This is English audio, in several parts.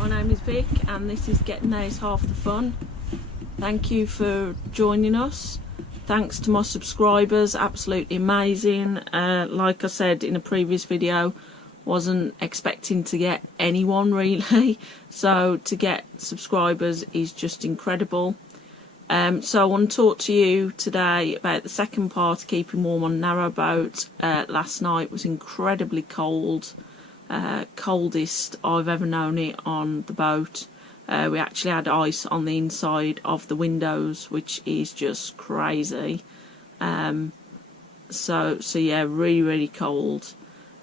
My name is Vic and this is Getting There's Half the Fun. Thank you for joining us. Thanks to my subscribers, absolutely amazing. Like I said in a previous video, wasn't expecting to get anyone really, so to get subscribers is just incredible. So I want to talk to you today about the second part of keeping warm on Narrowboat. Last night was incredibly cold, coldest I've ever known it on the boat. We actually had ice on the inside of the windows, which is just crazy. So yeah, really cold.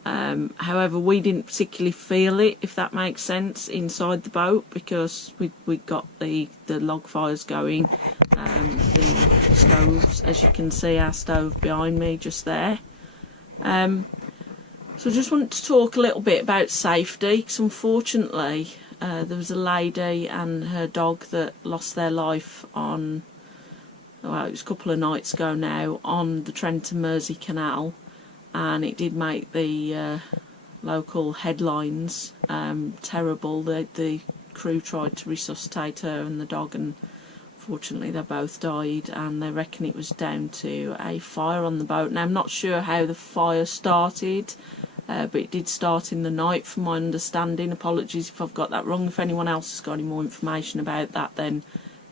However, we didn't particularly feel it, if that makes sense, inside the boat, because we got the log fires going, the stoves, as you can see our stove behind me just there. So I just wanted to talk a little bit about safety, because unfortunately there was a lady and her dog that lost their life on, well, it was a couple of nights ago now, on the Trent and Mersey Canal. And it did make the local headlines. Terrible. The crew tried to resuscitate her and the dog, and fortunately they both died, and they reckon it was down to a fire on the boat. Now I'm not sure how the fire started, but it did start in the night from my understanding. Apologies if I've got that wrong. If anyone else has got any more information about that, then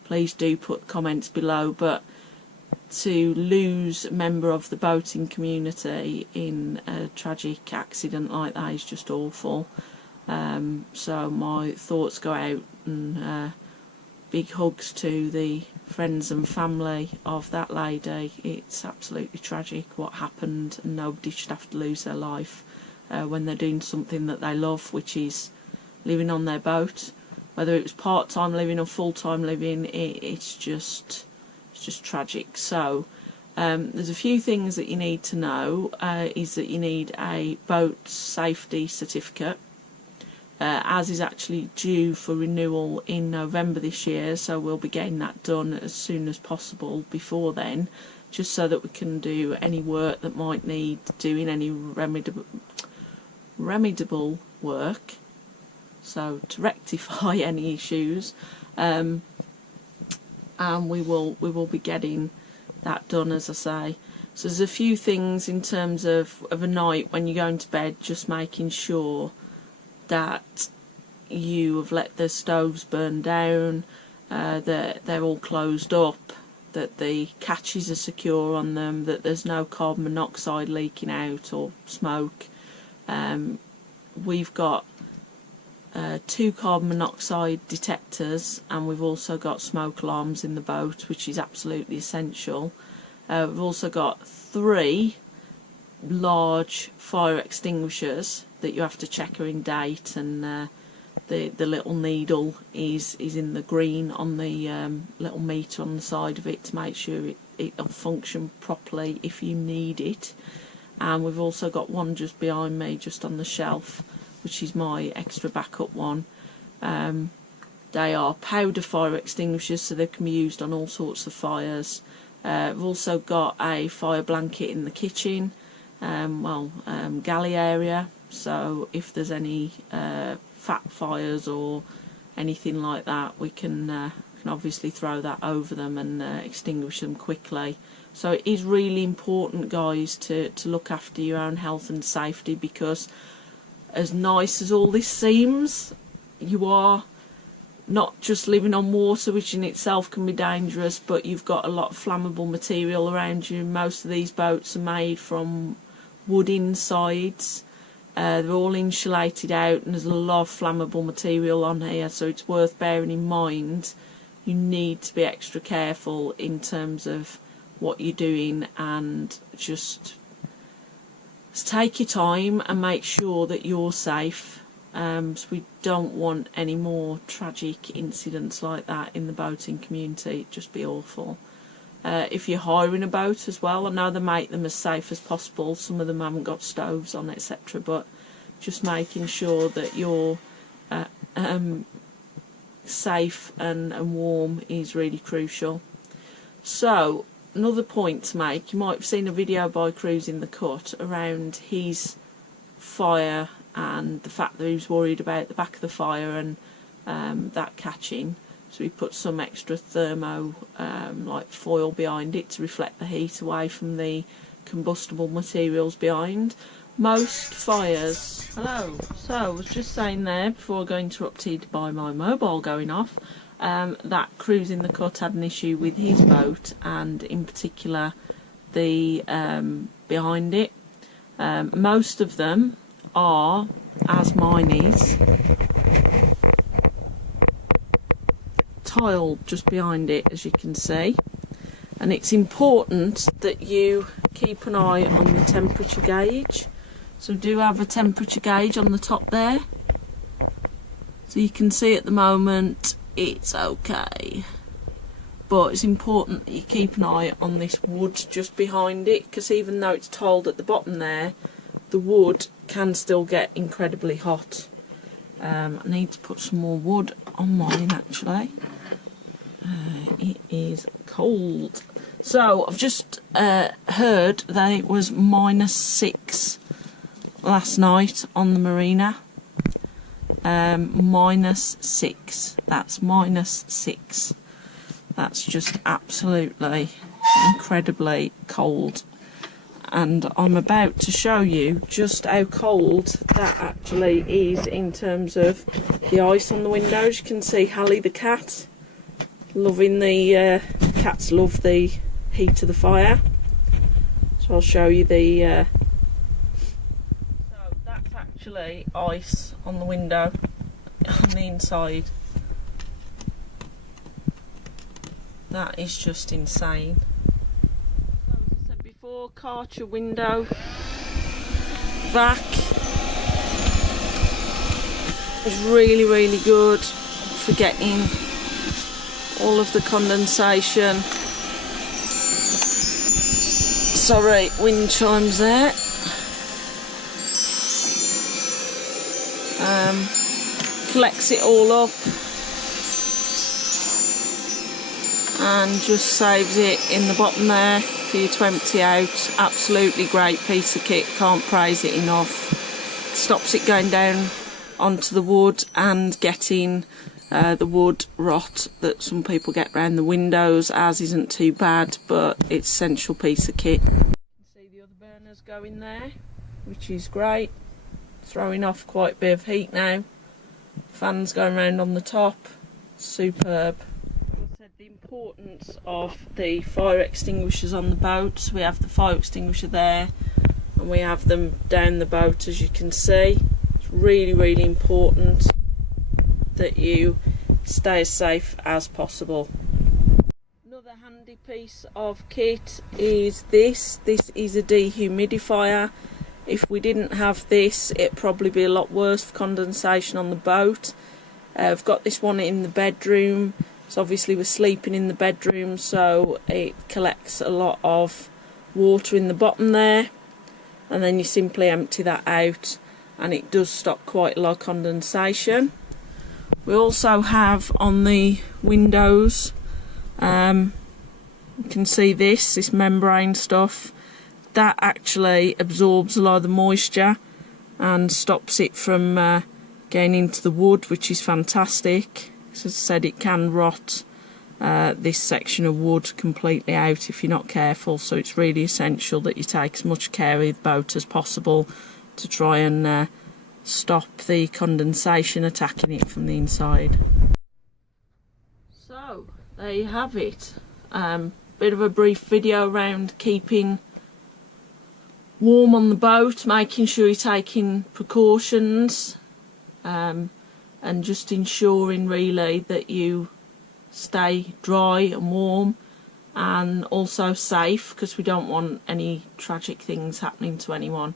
please do put comments below. But to lose a member of the boating community in a tragic accident like that is just awful. So my thoughts go out, and big hugs to the friends and family of that lady. It's absolutely tragic what happened, and nobody should have to lose their life when they're doing something that they love, which is living on their boat. Whether it was part-time living or full-time living, it's just tragic. So there's a few things that you need to know. Is that you need a boat safety certificate. Ours is actually due for renewal in November this year, so we'll be getting that done as soon as possible before then, just so that we can do any work that might need doing, any remediable work, so to rectify any issues. And we will be getting that done, as I say. So there's a few things in terms of a night when you're going to bed, just making sure that you have let the stoves burn down, that they're all closed up, that the catches are secure on them, that there's no carbon monoxide leaking out or smoke. We've got 2 carbon monoxide detectors, and we've also got smoke alarms in the boat, which is absolutely essential. We've also got 3 large fire extinguishers that you have to check are in date, and the little needle is in the green on the little meter on the side of it to make sure it'll function properly if you need it. And we've also got one just behind me, just on the shelf, which is my extra backup one. They are powder fire extinguishers, so they can be used on all sorts of fires. We've also got a fire blanket in the kitchen, galley area, so if there's any fat fires or anything like that, we can obviously throw that over them and extinguish them quickly. So it is really important, guys, to look after your own health and safety, because as nice as all this seems, you are not just living on water, which in itself can be dangerous, but you've got a lot of flammable material around you. Most of these boats are made from wood insides. They're all insulated out, and there's a lot of flammable material on here, so it's worth bearing in mind. You need to be extra careful in terms of what you're doing, and just take your time and make sure that you're safe. So we don't want any more tragic incidents like that in the boating community. It'd just be awful. If you're hiring a boat as well, I know they make them as safe as possible. Some of them haven't got stoves on, etc., but just making sure that you're safe and warm is really crucial. So another point to make, you might have seen a video by Cruz in the Cut around his fire and the fact that he was worried about the back of the fire and that catching. So we put some extra thermo like foil behind it to reflect the heat away from the combustible materials behind. Most fires... Hello. So I was just saying there, before I got interrupted by my mobile going off, that Cruise in the Cut had an issue with his boat, and in particular the behind it. Most of them are, as mine is, tiled just behind it, as you can see, and it's important that you keep an eye on the temperature gauge. So do have a temperature gauge on the top there, so you can see at the moment it's okay, but it's important that you keep an eye on this wood just behind it, because even though it's tiled at the bottom there, the wood can still get incredibly hot. I need to put some more wood on mine actually. It is cold. So I've just heard that it was -6 last night on the marina. -6. That's -6. That's just absolutely incredibly cold. And I'm about to show you just how cold that actually is in terms of the ice on the windows. You can see Hallie the cat loving the cats love the heat of the fire. So I'll show you the so that's actually ice on the window on the inside. That is just insane. So as I said before, Karcher window vac is really good for getting all of the condensation. Sorry, wind chimes there. Collects it all up and just saves it in the bottom there for you to empty out. Absolutely great piece of kit, can't praise it enough. Stops it going down onto the wood and getting the wood rot that some people get around the windows. Ours isn't too bad, but it's an essential piece of kit. You can see the other burners going there, which is great. Throwing off quite a bit of heat now. Fans going around on the top. Superb. I said the importance of the fire extinguishers on the boat. So we have the fire extinguisher there, and we have them down the boat, as you can see. It's really important that you stay as safe as possible. Another handy piece of kit is this. This is a dehumidifier. If we didn't have this, it'd probably be a lot worse for condensation on the boat. I've got this one in the bedroom. So obviously we're sleeping in the bedroom, so it collects a lot of water in the bottom there, and then you simply empty that out and it does stop quite a lot of condensation. We also have on the windows, you can see this membrane stuff. That actually absorbs a lot of the moisture and stops it from getting into the wood, which is fantastic. As I said, it can rot this section of wood completely out if you're not careful, so it's really essential that you take as much care of the boat as possible to try and stop the condensation attacking it from the inside. So there you have it. Bit of a brief video around keeping warm on the boat, making sure you're taking precautions, and just ensuring really that you stay dry and warm and also safe, because we don't want any tragic things happening to anyone.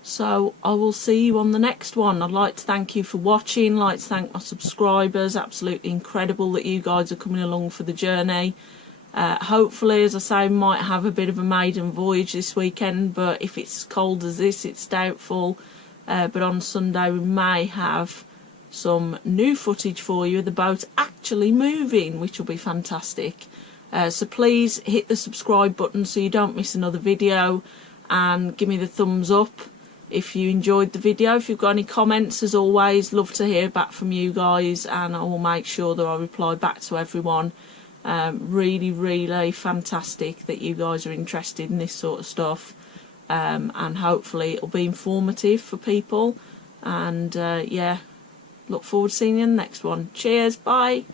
So I will see you on the next one. I'd like to thank you for watching. I'd like to thank my subscribers. Absolutely incredible that you guys are coming along for the journey. Hopefully, as I say, we might have a bit of a maiden voyage this weekend, but if it's as cold as this, it's doubtful. But on Sunday we may have some new footage for you of the boat actually moving, which will be fantastic. So please hit the subscribe button so you don't miss another video, and give me the thumbs up if you enjoyed the video. If you've got any comments, as always, love to hear back from you guys, and I will make sure that I reply back to everyone. Really, really fantastic that you guys are interested in this sort of stuff, and hopefully it'll be informative for people. And yeah, look forward to seeing you in the next one. Cheers, bye.